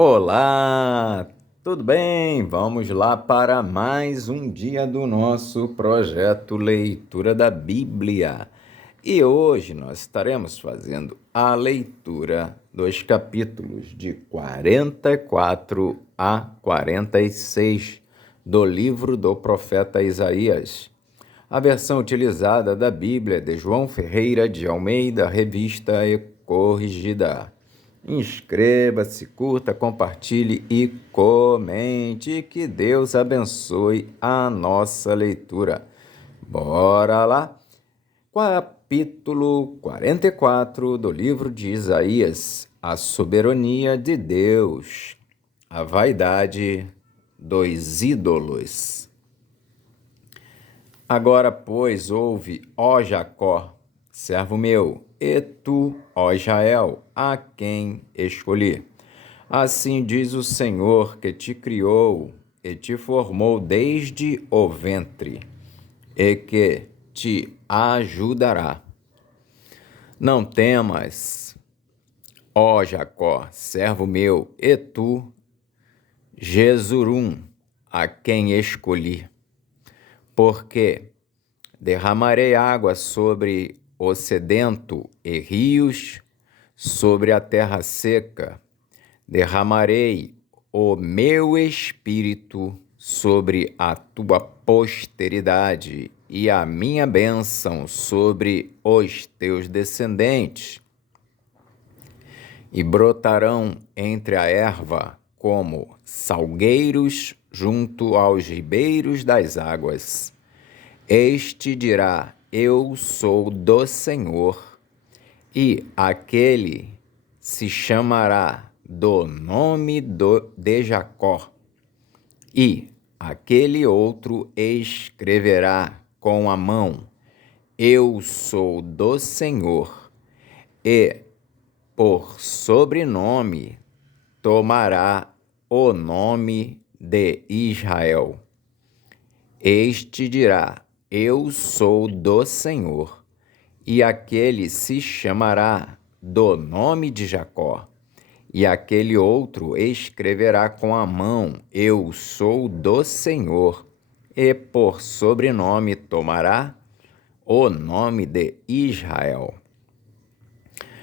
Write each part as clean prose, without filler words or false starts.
Olá, tudo bem? Vamos lá para mais um dia do nosso projeto Leitura da Bíblia. E hoje nós estaremos fazendo a leitura dos capítulos de 44 a 46 do livro do profeta Isaías. A versão utilizada da Bíblia é de João Ferreira de Almeida, revista e corrigida. Inscreva-se, curta, compartilhe e comente. Que Deus abençoe a nossa leitura. Bora lá! Capítulo 44 do livro de Isaías: A soberania de Deus, a vaidade dos ídolos. Agora, pois, ouve, ó Jacó, servo meu, e tu, ó Israel, a quem escolhi. Assim diz o Senhor que te criou e te formou desde o ventre, e que te ajudará. Não temas, ó Jacó, servo meu, e tu, Jesurum, a quem escolhi. Porque derramarei água sobre o sedento e rios sobre a terra seca. Derramarei o meu espírito sobre a tua posteridade e a minha bênção sobre os teus descendentes. E brotarão entre a erva como salgueiros junto aos ribeiros das águas. Este dirá: Eu sou do Senhor, e aquele se chamará do nome de Jacó, e aquele outro escreverá com a mão: Eu sou do Senhor, e por sobrenome tomará o nome de Israel. Este dirá: Eu sou do Senhor, e aquele se chamará do nome de Jacó, e aquele outro escreverá com a mão: Eu sou do Senhor, e por sobrenome tomará o nome de Israel.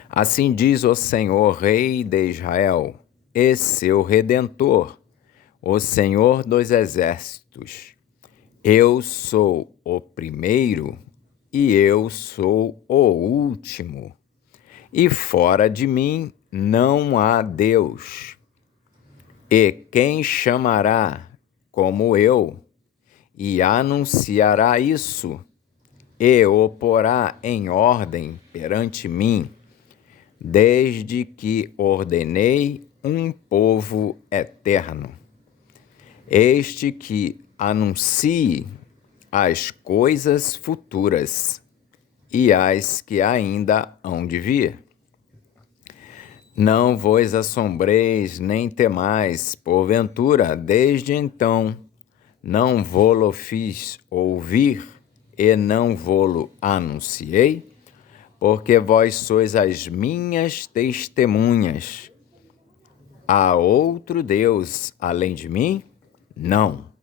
Assim diz o Senhor, Rei de Israel, e seu Redentor, o Senhor dos Exércitos: Eu sou o primeiro e eu sou o último, e fora de mim não há Deus. E quem chamará como eu, e anunciará isso, e o porá em ordem perante mim, desde que ordenei um povo eterno, este que anuncie as coisas futuras e as que ainda hão de vir. Não vos assombreis nem temais, porventura, desde então não vô-lo fiz ouvir e não vô-lo anunciei? Porque vós sois as minhas testemunhas. Há outro Deus além de mim? Não.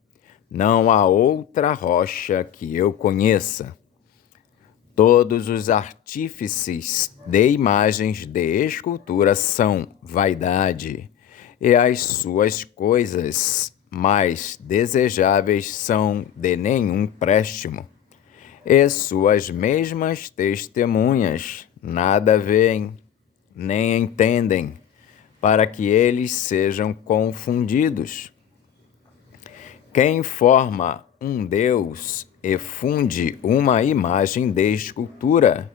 Não há outra rocha que eu conheça. Todos os artífices de imagens de escultura são vaidade, e as suas coisas mais desejáveis são de nenhum préstimo. E suas mesmas testemunhas nada veem, nem entendem, para que eles sejam confundidos. Quem forma um Deus e funde uma imagem de escultura,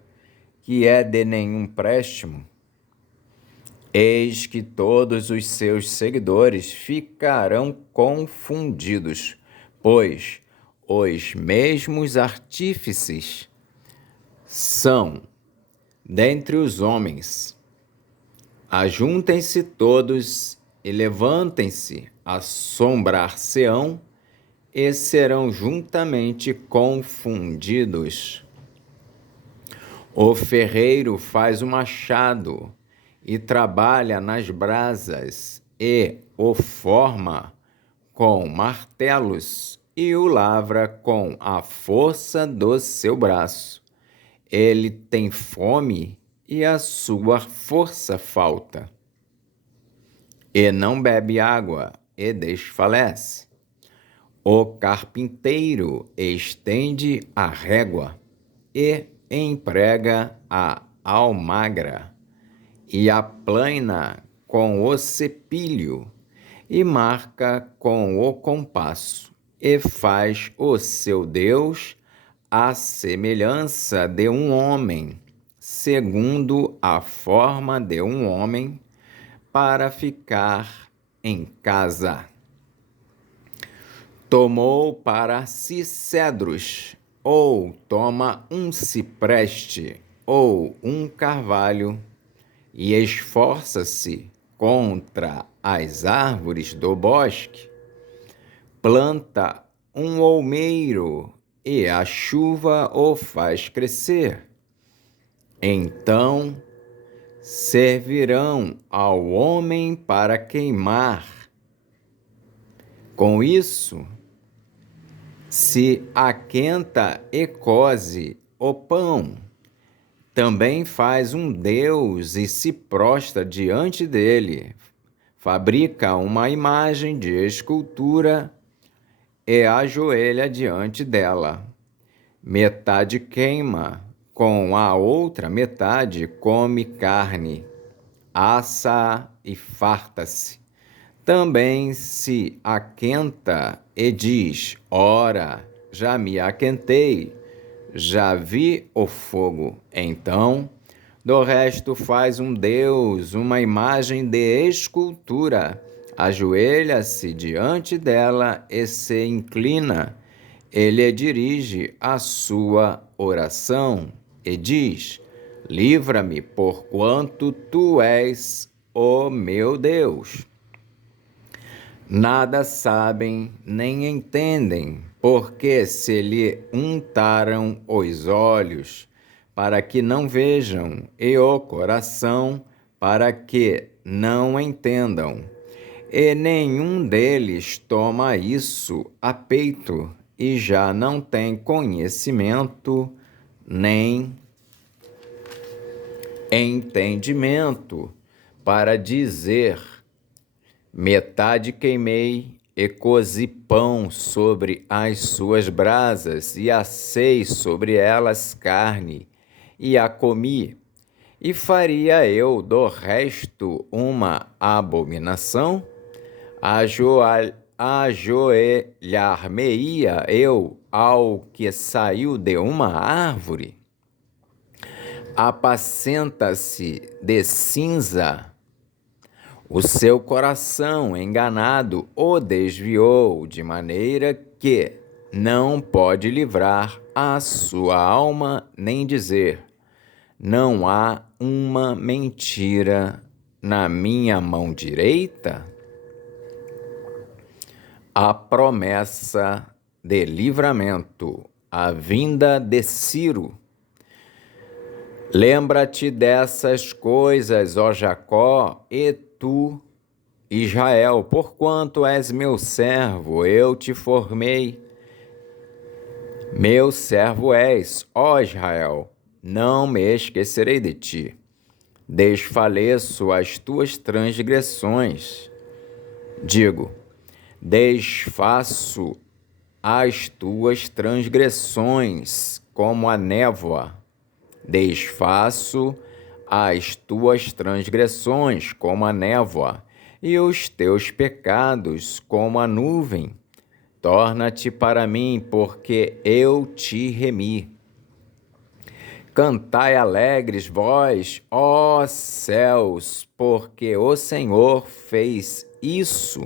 que é de nenhum préstimo, eis que todos os seus seguidores ficarão confundidos, pois os mesmos artífices são dentre os homens. Ajuntem-se todos e levantem-se, assombrar-se-ão e serão juntamente confundidos. O ferreiro faz o machado e trabalha nas brasas, e o forma com martelos e o lavra com a força do seu braço. Ele tem fome e a sua força falta, e não bebe água e desfalece. O carpinteiro estende a régua e emprega a almagra, e aplana com o cepilho, e marca com o compasso, e faz o seu Deus à semelhança de um homem, segundo a forma de um homem, para ficar em casa. Tomou para si cedros, ou toma um cipreste, ou um carvalho, e esforça-se contra as árvores do bosque. Planta um olmeiro, e a chuva o faz crescer. Então servirão ao homem para queimar. Com isso, se aquenta e coze o pão. Também faz um Deus e se prostra diante dele. Fabrica uma imagem de escultura e ajoelha diante dela. Metade queima, com a outra metade come carne, assa e farta-se. Também se aquenta e diz: ora, já me aquentei, já vi o fogo. Então, do resto faz um Deus, uma imagem de escultura, ajoelha-se diante dela e se inclina. Ele dirige a sua oração e diz: livra-me, porquanto tu és o meu Deus. Nada sabem nem entendem, porque se lhe untaram os olhos, para que não vejam, e o coração, para que não entendam. E nenhum deles toma isso a peito, e já não tem conhecimento nem entendimento para dizer: metade queimei e cozi pão sobre as suas brasas, e assei sobre elas carne, e a comi. E faria eu do resto uma abominação? Ajoelhar-me-ia eu ao que saiu de uma árvore? Apacenta-se de cinza. O seu coração enganado o desviou, de maneira que não pode livrar a sua alma, nem dizer: não há uma mentira na minha mão direita? A promessa de livramento, a vinda de Ciro. Lembra-te dessas coisas, ó Jacó, e tu, Israel, porquanto és meu servo, eu te formei. Meu servo és, ó Israel, não me esquecerei de ti. Desfaleço as tuas transgressões. Digo, desfaço as tuas transgressões como a névoa. Desfaço as tuas transgressões como a névoa, e os teus pecados como a nuvem. Torna-te para mim, porque eu te remi. Cantai alegres vós, ó céus, porque o Senhor fez isso.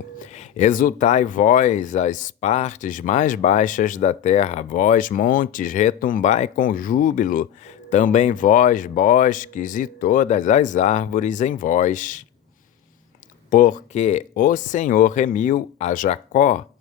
Exultai vós, as partes mais baixas da terra, vós, montes, retumbai com júbilo, também vós, bosques, e todas as árvores em vós. Porque o Senhor remiu a Jacó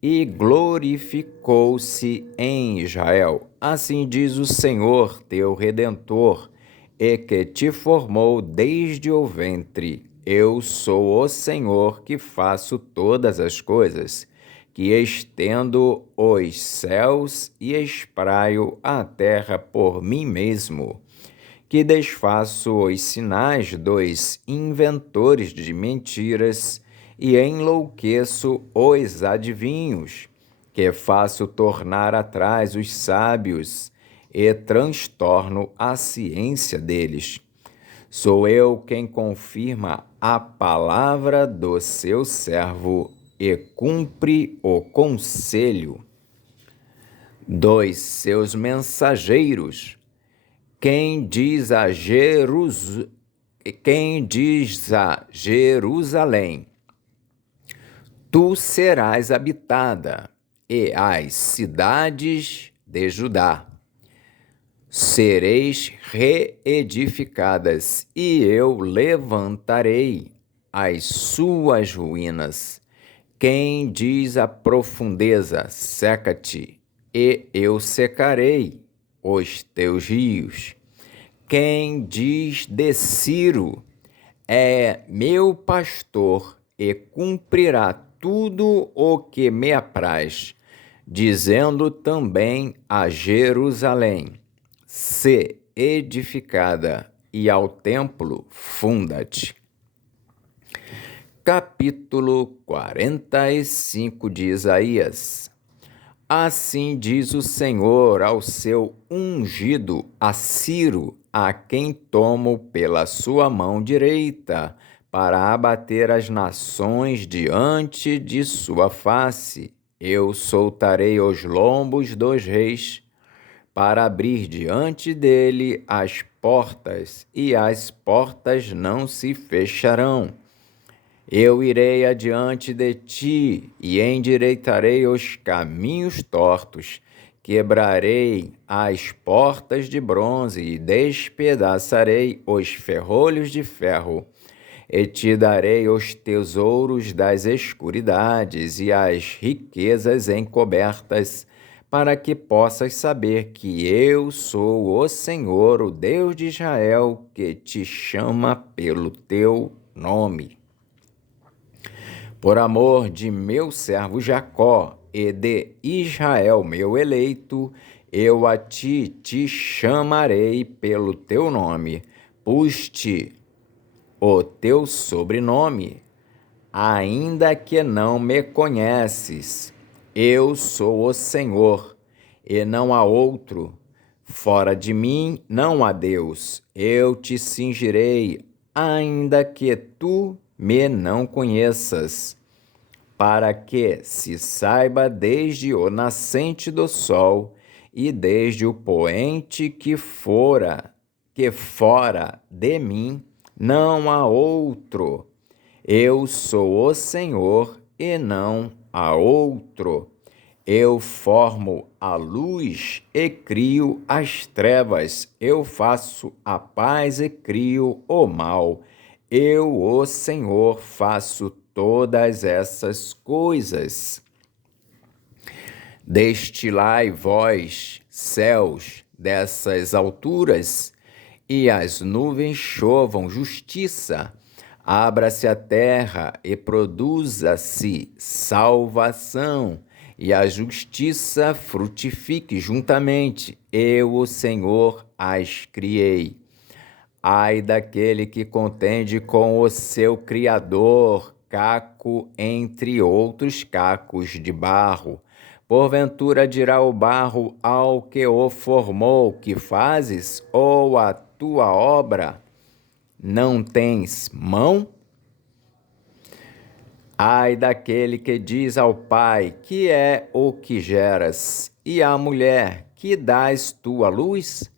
e glorificou-se em Israel. Assim diz o Senhor, teu Redentor, e que te formou desde o ventre. Eu sou o Senhor que faço todas as coisas, que estendo os céus e espraio a terra por mim mesmo, que desfaço os sinais dos inventores de mentiras e enlouqueço os adivinhos, que faço tornar atrás os sábios e transtorno a ciência deles. Sou eu quem confirma a palavra do seu servo e cumpre o conselho dos seus mensageiros. Quem diz a Jerusalém, tu serás habitada, e as cidades de Judá sereis reedificadas, e eu levantarei as suas ruínas. Quem diz à profundeza, seca-te, e eu secarei os teus rios. Quem diz de Ciro, é meu pastor e cumprirá tudo o que me apraz, dizendo também a Jerusalém, se edificada, e ao templo funda-te. Capítulo 45 de Isaías. Assim diz o Senhor ao seu ungido, a Ciro, a quem tomo pela sua mão direita, para abater as nações diante de sua face. Eu soltarei os lombos dos reis, para abrir diante dele as portas, e as portas não se fecharão. Eu irei adiante de ti e endireitarei os caminhos tortos, quebrarei as portas de bronze e despedaçarei os ferrolhos de ferro, e te darei os tesouros das escuridades e as riquezas encobertas, para que possas saber que eu sou o Senhor, o Deus de Israel, que te chama pelo teu nome. Por amor de meu servo Jacó e de Israel, meu eleito, eu a ti te chamarei pelo teu nome, pus-te o teu sobrenome, ainda que não me conheces. Eu sou o Senhor, e não há outro. Fora de mim não há Deus. Eu te cingirei, ainda que tu me não conheças, para que se saiba desde o nascente do sol e desde o poente que fora de mim não há outro. Eu sou o Senhor e não há outro. Eu formo a luz e crio as trevas. Eu faço a paz e crio o mal. Eu, o Senhor, faço todas essas coisas. Destilai vós, céus, dessas alturas, e as nuvens chovam justiça. Abra-se a terra e produza-se salvação, e a justiça frutifique juntamente. Eu, o Senhor, as criei. Ai daquele que contende com o seu Criador, caco entre outros cacos de barro. Porventura dirá o barro ao que o formou, que fazes, ou a tua obra não tens mão? Ai daquele que diz ao pai, que é o que geras, e à mulher, que dás tu à luz?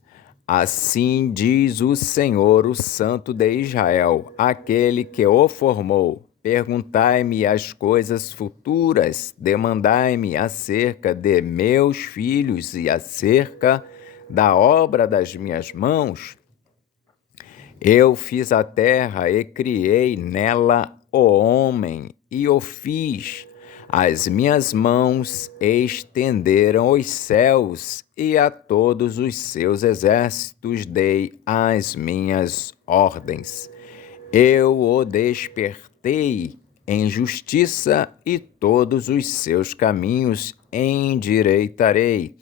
Assim diz o Senhor, o Santo de Israel, aquele que o formou. Perguntai-me as coisas futuras, demandai-me acerca de meus filhos e acerca da obra das minhas mãos. Eu fiz a terra e criei nela o homem, e o fiz. As minhas mãos estenderam os céus, e a todos os seus exércitos dei as minhas ordens. Eu o despertei em justiça e todos os seus caminhos endireitarei.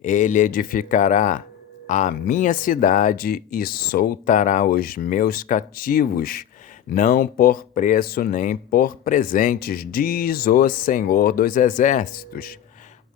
Ele edificará a minha cidade e soltará os meus cativos, não por preço nem por presentes, diz o Senhor dos Exércitos.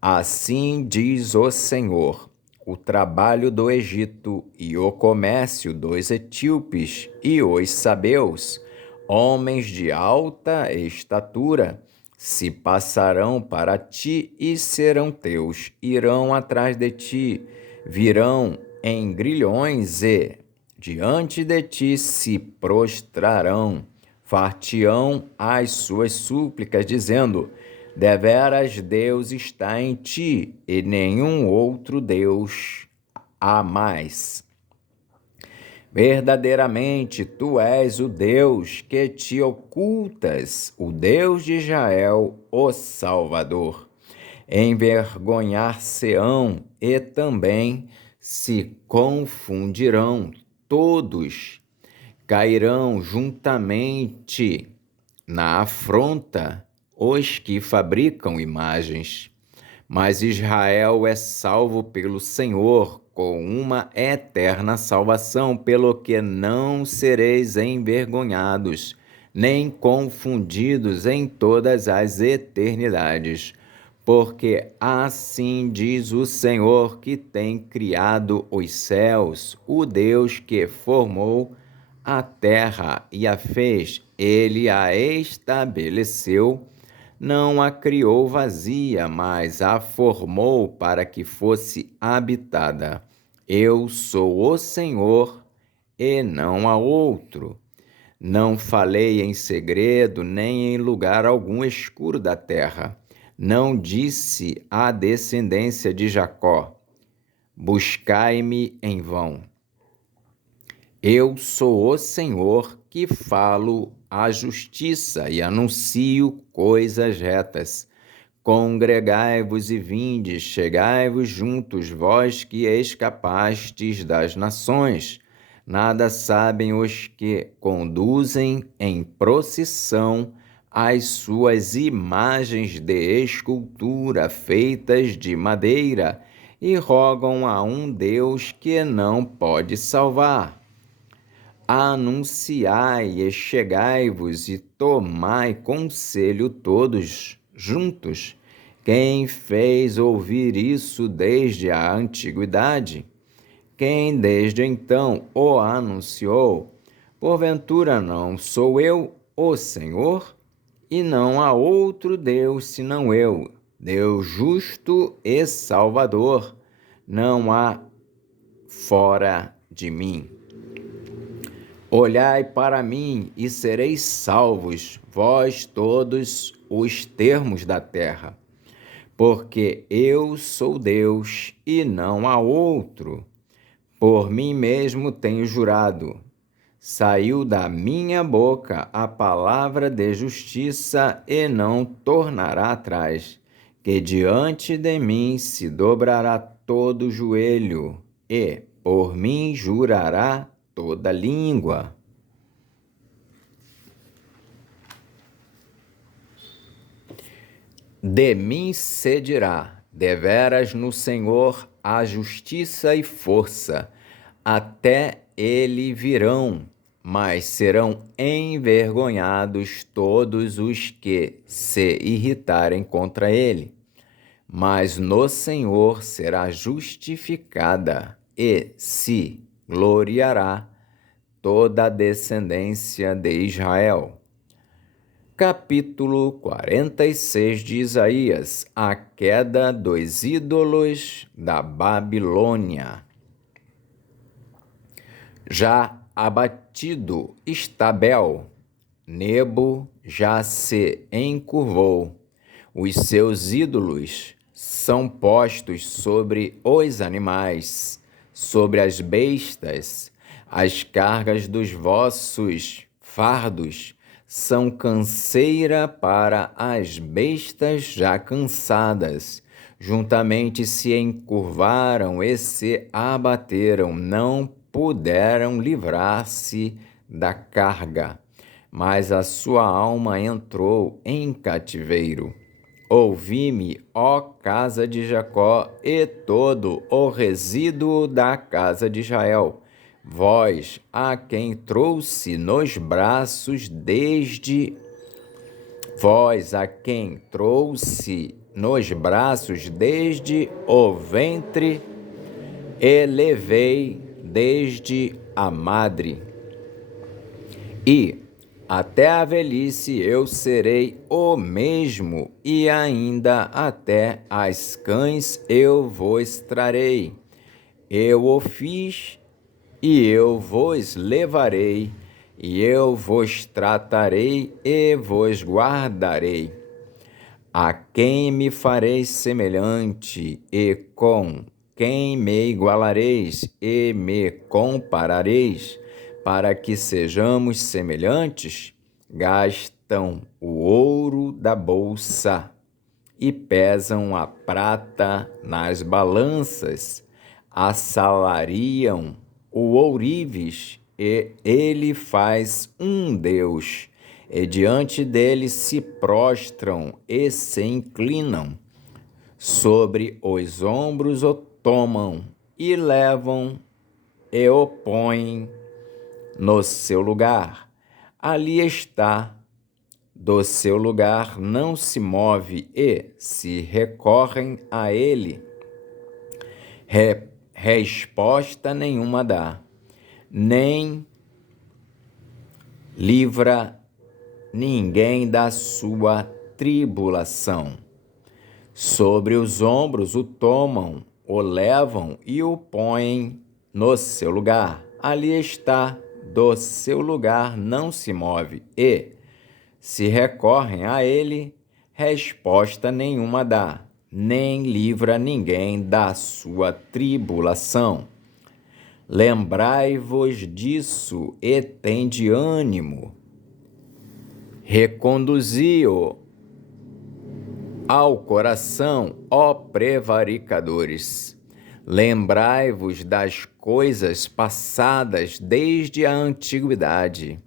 Assim diz o Senhor: o trabalho do Egito e o comércio dos etíopes e os sabeus, homens de alta estatura, se passarão para ti e serão teus, irão atrás de ti, virão em grilhões e diante de ti se prostrarão, far-te-ão as suas súplicas, dizendo: deveras Deus está em ti, e nenhum outro Deus há mais. Verdadeiramente, tu és o Deus que te ocultas, o Deus de Israel, o Salvador. Envergonhar-se-ão e também se confundirão todos, cairão juntamente na afronta os que fabricam imagens. Mas Israel é salvo pelo Senhor com uma eterna salvação, pelo que não sereis envergonhados, nem confundidos em todas as eternidades. Porque assim diz o Senhor que tem criado os céus, o Deus que formou a terra e a fez, ele a estabeleceu, não a criou vazia, mas a formou para que fosse habitada. Eu sou o Senhor e não há outro. Não falei em segredo, nem em lugar algum escuro da terra. Não disse à descendência de Jacó: buscai-me em vão. Eu sou o Senhor que falo a justiça e anuncio coisas retas. Congregai-vos e vindes, chegai-vos juntos, vós que escapastes das nações. Nada sabem os que conduzem em procissão as suas imagens de escultura feitas de madeira e rogam a um Deus que não pode salvar. Anunciai e chegai-vos e tomai conselho todos juntos. Quem fez ouvir isso desde a antiguidade? Quem desde então o anunciou? Porventura não sou eu, o Senhor? E não há outro Deus senão eu, Deus justo e Salvador. Não há fora de mim. Olhai para mim e sereis salvos, vós todos os termos da terra, porque eu sou Deus e não há outro. Por mim mesmo tenho jurado, saiu da minha boca a palavra de justiça e não tornará atrás, que diante de mim se dobrará todo joelho e por mim jurará toda língua. De mim se dirá: deveras no Senhor há justiça e força, até ele virão, mas serão envergonhados todos os que se irritarem contra ele. Mas no Senhor será justificada e se gloriará toda a descendência de Israel. Capítulo 46 de Isaías: a queda dos ídolos da Babilônia. Já abatido está Bel, Nebo já se encurvou. Os seus ídolos são postos sobre os animais, sobre as bestas. As cargas dos vossos fardos são canseira para as bestas já cansadas. Juntamente se encurvaram e se abateram, não puderam livrar-se da carga, mas a sua alma entrou em cativeiro. Ouvi-me, ó casa de Jacó, e todo o resíduo da casa de Israel, vós a quem trouxe nos braços desde o ventre e levei desde a madre. E até a velhice eu serei o mesmo, e ainda até as cães eu vos trarei. Eu o fiz, e eu vos levarei, e eu vos tratarei e vos guardarei. A quem me fareis semelhante, e com quem me igualareis e me comparareis, para que sejamos semelhantes? Gastam o ouro da bolsa e pesam a prata nas balanças, assalariam o ourives, e ele faz um Deus, e diante dele se prostram e se inclinam. Sobre os ombros o tomam e levam e o põem no seu lugar. Ali está, do seu lugar não se move, e se recorrem a ele, resposta nenhuma dá, nem livra ninguém da sua tribulação. Sobre os ombros o tomam, o levam e o põem no seu lugar. Ali está, do seu lugar não se move, e se recorrem a ele, resposta nenhuma dá, nem livra ninguém da sua tribulação. Lembrai-vos disso e tende ânimo. Reconduzi-o ao coração, ó prevaricadores. Lembrai-vos das coisas passadas desde a antiguidade,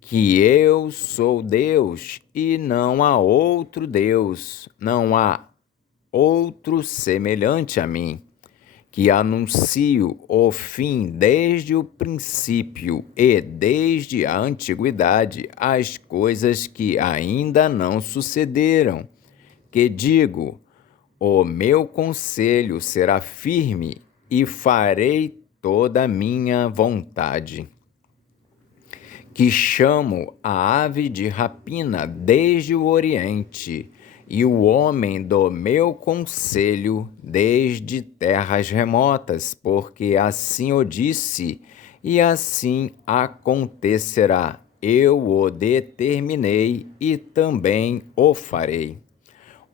que eu sou Deus e não há outro Deus, não há outro semelhante a mim, que anuncio o fim desde o princípio e desde a antiguidade as coisas que ainda não sucederam, que digo, o meu conselho será firme e farei toda a minha vontade. Que chamo a ave de rapina desde o oriente, e o homem do meu conselho desde terras remotas, porque assim o disse, e assim acontecerá. Eu o determinei e também o farei.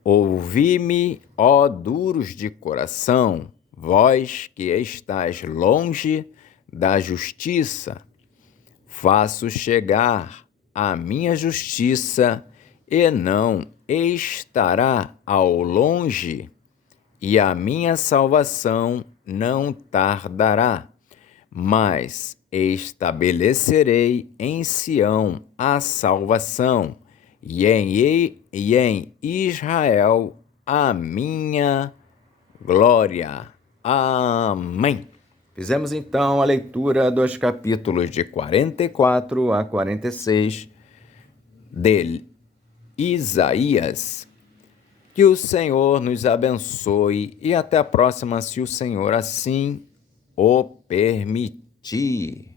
Ouvi-me, ó duros de coração, vós que estáis longe da justiça. Faço chegar a minha justiça e não estará ao longe, e a minha salvação não tardará, mas estabelecerei em Sião a salvação, e em Israel a minha glória. Amém. Fizemos então a leitura dos capítulos de 44 a 46 de Isaías. Que o Senhor nos abençoe e até a próxima, se o Senhor assim o permitir.